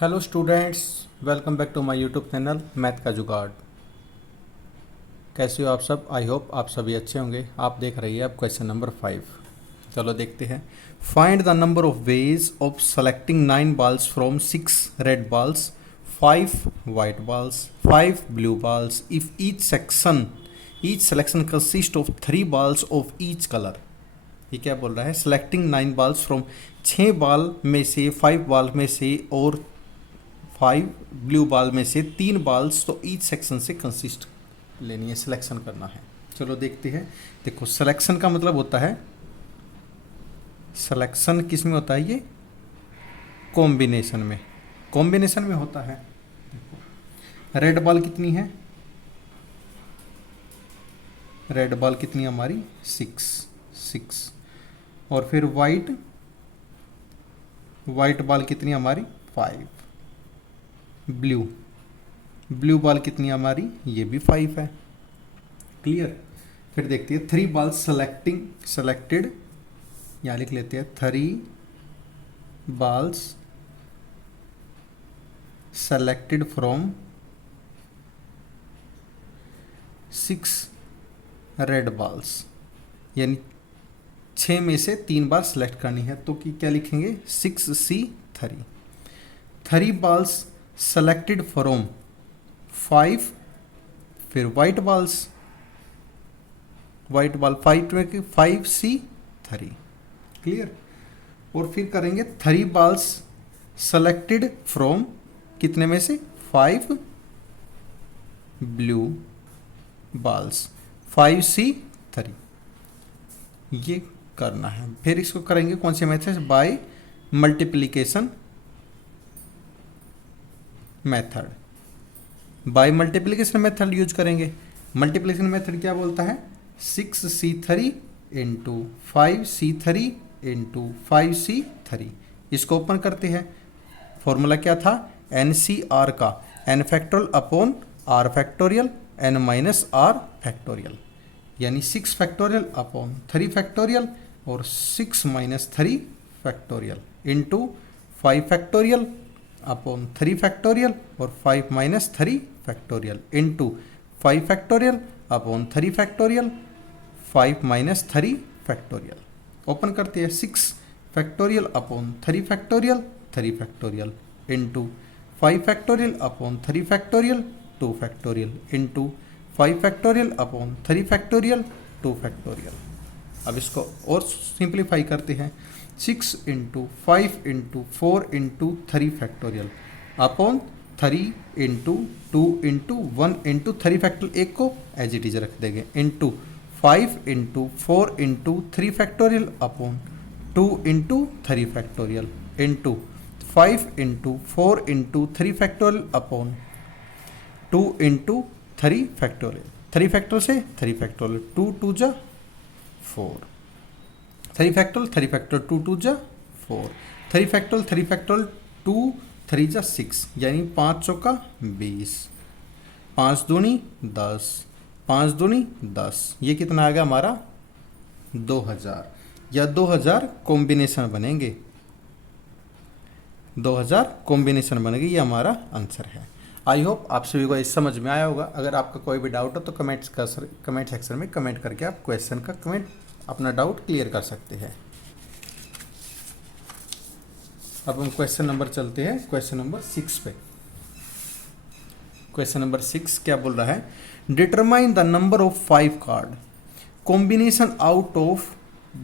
Hello students, welcome back to my YouTube channel math का जुगाड़। कैसे हो आप सब? आई होप आप सभी अच्छे होंगे। आप देख रही है अब क्वेश्चन नंबर 5। चलो देखते हैं। Find the number of ways of selecting 9 balls from 6 red balls, 5 white balls, 5 blue balls if each selection consist of 3 balls of each colour. ये क्या बोल रहा है? सेलेक्टिंग 9 balls फ्रॉम 6 बाल में से 5 बाल में से और 5 ब्लू बाल में से 3 बाल्स तो ईच सेक्शन से कंसिस्ट लेनी है, सिलेक्शन करना है। चलो देखते हैं। देखो सिलेक्शन का मतलब होता है, सिलेक्शन किस में होता है? ये कॉम्बिनेशन में, कॉम्बिनेशन में होता है। रेड बॉल कितनी है? रेड बॉल कितनी हमारी? 6। और फिर वाइट बॉल कितनी हमारी? 5। ब्लू बॉल कितनी हमारी? ये भी 5 है। क्लियर। फिर देखते हैं 3 बॉल सेलेक्टेड, यहाँ लिख लेते हैं 3 balls selected from 6 red balls, यानी 6 में से 3 बार सेलेक्ट करनी है। तो क्या लिखेंगे? 6C3। 3 balls सेलेक्टेड फ्रॉम 5, फिर वाइट बॉल 5 में 5C3। क्लियर। और फिर करेंगे 3 balls सेलेक्टेड फ्रॉम कितने में से? 5 ब्लू balls, 5C3। ये करना है। फिर इसको करेंगे कौन से method? By multiplication method. By multiplication method use करेंगे। मल्टीप्लिकेशन मेथड क्या बोलता है? 6C3 into 5C3 into 5C3। इसको ओपन करते हैं। फॉर्मूला क्या था? NCR का n factorial upon r factorial n minus r factorial, यानी 6 फैक्टोरियल अपॉन 3 फैक्टोरियल और 6 minus 3 factorial into 5 factorial upon 3 factorial और 5 minus 3 factorial into 5 factorial upon 3 factorial 5 minus 3 factorial. Open करते हैं। 6 factorial upon 3 factorial into 5 factorial upon 3 factorial 2 factorial into 5 factorial upon 3 factorial 2 factorial. अब इसको और simplify करते हैं। 6 into 5 into 4 into 3 factorial upon 3 into 2 into 1 into 3 factorial, एक को as it is रख देंगे, into 5 into 4 into 3 factorial upon 2 into 3 factorial into 5 into 4 into 3 factorial upon 2 into 3 factorial. 3 factorial से 3 फैक्टोरियल, 2 2 जा 4, 3 फैक्टोरियल 2 2 जा 4, 3 फैक्टोरियल 2 3 जा 6, यानी 5 चौका 20, 5 दूनी 10, 5 दूनी 10। ये कितना आएगा हमारा? 2000, या 2000 कॉम्बिनेशन बनेंगे। 2000 कॉम्बिनेशन बनेंगे, ये हमारा आंसर है। आई होप आप सभी को इस समझ में आया होगा। अगर आपका कोई भी डाउट हो तो कमेंट सेक्शन में कमेंट करके आप क्वेश्चन का अपना डाउट क्लियर कर सकते हैं। अब हम क्वेश्चन नंबर चलते हैं, क्वेश्चन नंबर 6 पे। क्वेश्चन नंबर 6 क्या बोल रहा है? Determine the number of 5 card combination out of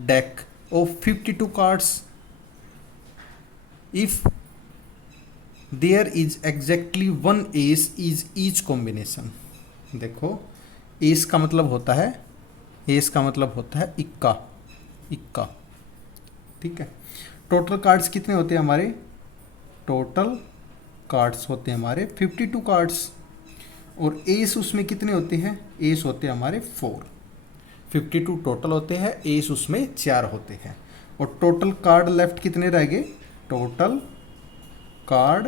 deck of 52 cards if there is exactly 1 ace is each combination. देखो, एस का मतलब होता है, एस का मतलब होता है इक्का। ठीक है। टोटल कार्ड्स कितने होते हैं हमारे? टोटल कार्ड्स होते हैं हमारे 52 कार्ड्स। और एस उसमें कितने होते हैं? एस होते हैं हमारे 4। 52 टोटल होते हैं, एस उसमें 4 होते हैं। और टोटल कार्ड लेफ्ट कितने रह गए? टोटल कार्ड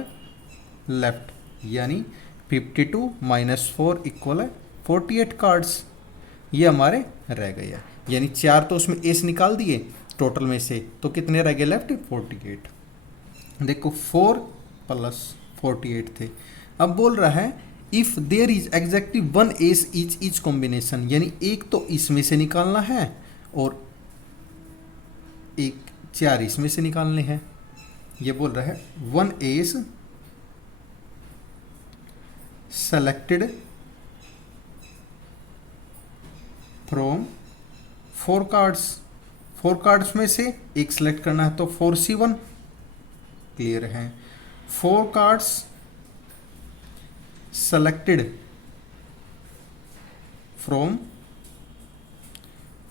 लेफ्ट, यानी 52 माइनस 4 इक्वल है 48 कार्ड्स। ये हमारे रह गए हैं, यानी 4 तो उसमें एस निकाल दिए टोटल में से, तो कितने रह गए लेफ्ट? 48। देखो 4 प्लस 48 थे। अब बोल रहा है if there is exactly one ace each combination, यानी एक तो इसमें से निकालना है और एक 4 इसमें से निकालने हैं। ये बोल रहा है one S selected from 4 cards, 4 cards में से एक सेलेक्ट करना है तो 4C1 क्लियर है। 4 कार्ड्स सेलेक्टेड फ्रॉम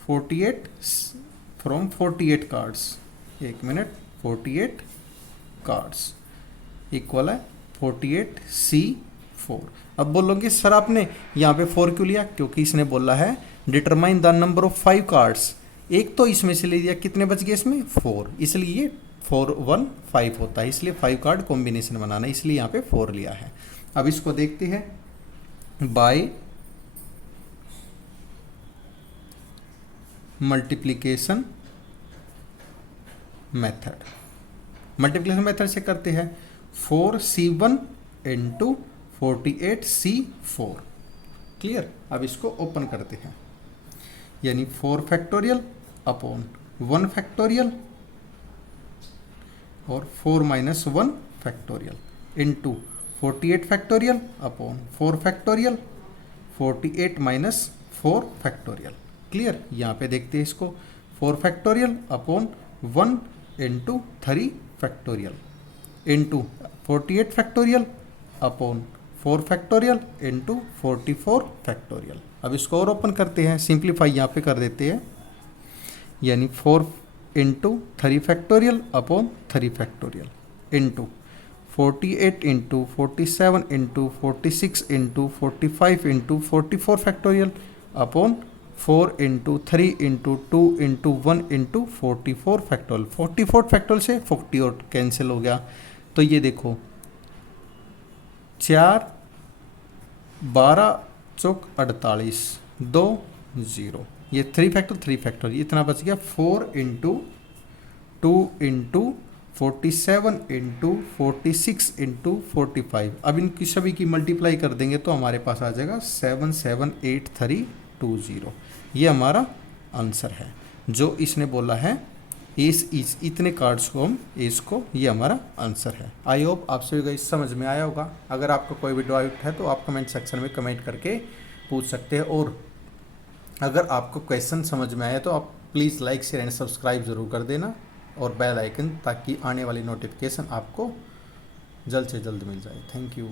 48 कार्ड्स, एक मिनट, 48 कार्ड्स इक्वल है 48C4। अब बोलोगे सर आपने यहाँ पे 4 क्यों लिया, क्योंकि इसने बोला है determine the number of 5 cards, एक तो इसमें से ले लिया, कितने बच गए इसमें 4, इसलिए ये 4 1 5 होता है, इसलिए 5 कार्ड कॉम्बिनेशन बनाना, इसलिए यहाँ पे 4 लिया है। अब इसको देखते हैं by multiplication method. Multiplication method से करते हैं 4C1 इंटू 48C4 क्लियर। अब इसको ओपन करते हैं, यानी 4 फैक्टोरियल अपॉन 1 फैक्टोरियल और 4 minus 1 factorial into 48 factorial upon 4 factorial 48 minus 4 factorial clear. यहाँ पे देखते हैं इसको 4 factorial upon 1 into 3 factorial into 48 factorial upon 4 factorial into 44 factorial. अब इसको और ओपन करते हैं, सिंप्लीफाई यहाँ पे कर देते हैं, यानी 4 into 3 factorial upon 3 factorial into 48 into 47 into 46 into 45 into 44 factorial upon 4 into 3 into 2 into 1 into 44 factorial. 44 factorial से 40 और कैंसिल हो गया, तो ये देखो 4 12 चौक 48 2 0, ये 3 फैक्टर इतना बच गया 4 इंटू 2 इंटू 47 इंटू 46 इंटू 45। अब इनकी सभी की मल्टीप्लाई कर देंगे तो हमारे पास आ जाएगा 778320। ये हमारा आंसर है जो इसने बोला है इस इतने कार्ड्स को हम इसको, ये हमारा आंसर है। आई होप आप सभी को इस समझ में आया होगा। अगर आपका कोई भी डाउट है तो आप कमेंट सेक्शन में कमेंट करके पूछ सकते हैं, और अगर आपको क्वेश्चन समझ में आया तो आप please like share and subscribe ज़रूर कर देना और बेल आइकन, ताकि आने वाली नोटिफिकेशन आपको जल्द से जल्द मिल जाए। Thank you.